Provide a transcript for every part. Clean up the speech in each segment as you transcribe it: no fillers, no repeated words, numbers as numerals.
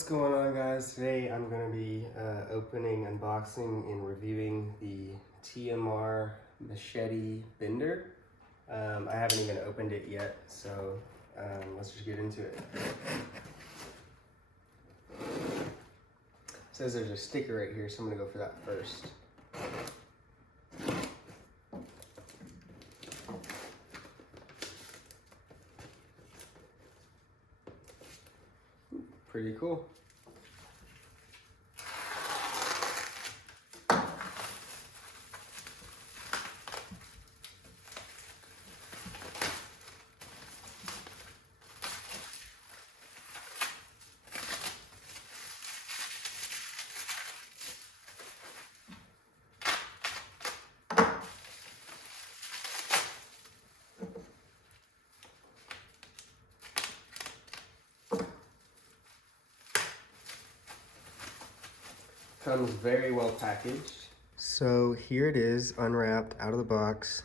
What's going on, guys? Today I'm going to be opening, unboxing, and reviewing the TMR MACHETE bender. I haven't even opened it yet, so let's just get into it. It says there's a sticker right here, so I'm going to go for that first. Pretty cool. Comes very well packaged. So here it is, unwrapped, out of the box.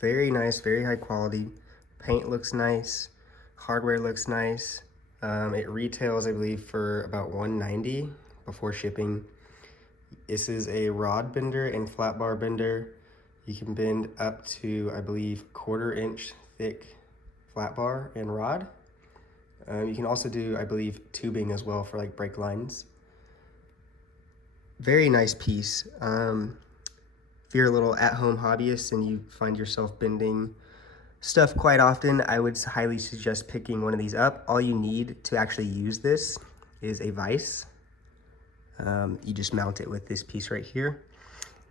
Very nice, very high quality. Paint looks nice, hardware looks nice. It retails, I believe, for about $190 before shipping. This is a rod bender and flat bar bender. You can bend up to, I believe, 1/4 inch thick flat bar and rod. You can also do, I believe, tubing as well for like brake lines. Very nice piece. If you're a little at-home hobbyist and you find yourself bending stuff quite often, I would highly suggest picking one of these up. All you need to actually use this is a vise. You just mount it with this piece right here.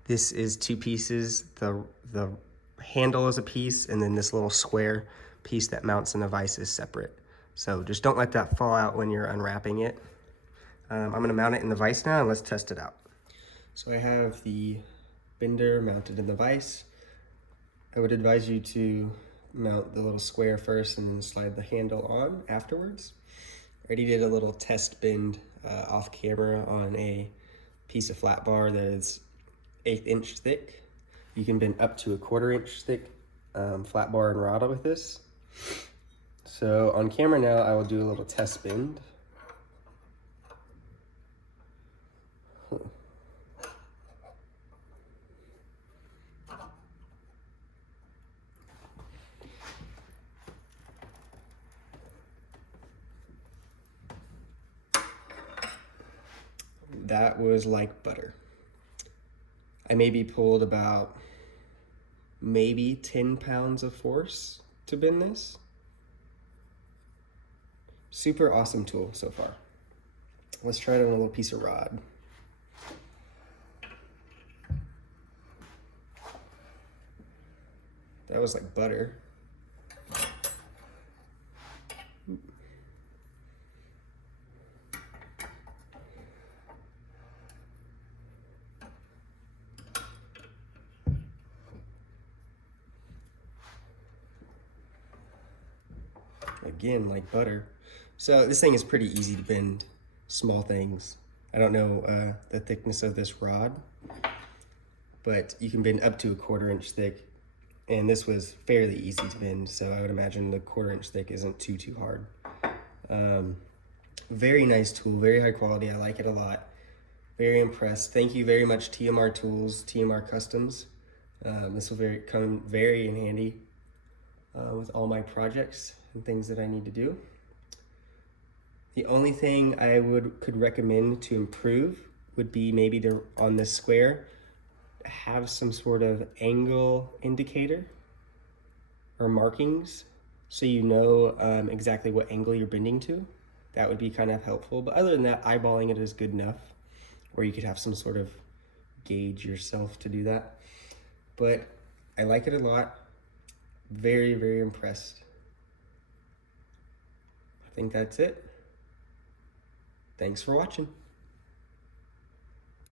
This is 2 pieces. The handle is a piece, and then this little square piece that mounts in the vise is separate. So just don't let that fall out when you're unwrapping it. I'm gonna mount it in the vise now and let's test it out. So I have the bender mounted in the vise. I would advise you to mount the little square first and then slide the handle on afterwards. I already did a little test bend off camera on a piece of flat bar that is 1/8 inch thick. You can bend up to 1/4 inch thick flat bar and rod with this. So on camera now, I will do a little test bend. That was like butter. I maybe pulled about 10 pounds of force to bend this. Super awesome tool so far. Let's try it on a little piece of rod. That was like butter. Again, like butter. So this thing is pretty easy to bend, small things. I don't know the thickness of this rod, but you can bend up to 1/4 inch thick, and this was fairly easy to bend, so I would imagine the 1/4 inch thick isn't too hard. Very nice tool, very high quality. I like it a lot. Very impressed. Thank you very much, TMR Tools, TMR Customs. This will come very in handy with all my projects and things that I need to do. The only thing I could recommend to improve would be maybe on this square, have some sort of angle indicator or markings so you know exactly what angle you're bending to. That would be kind of helpful. But other than that, eyeballing it is good enough, or you could have some sort of gauge yourself to do that. But I like it a lot. Very impressed. I think that's it. Thanks for watching.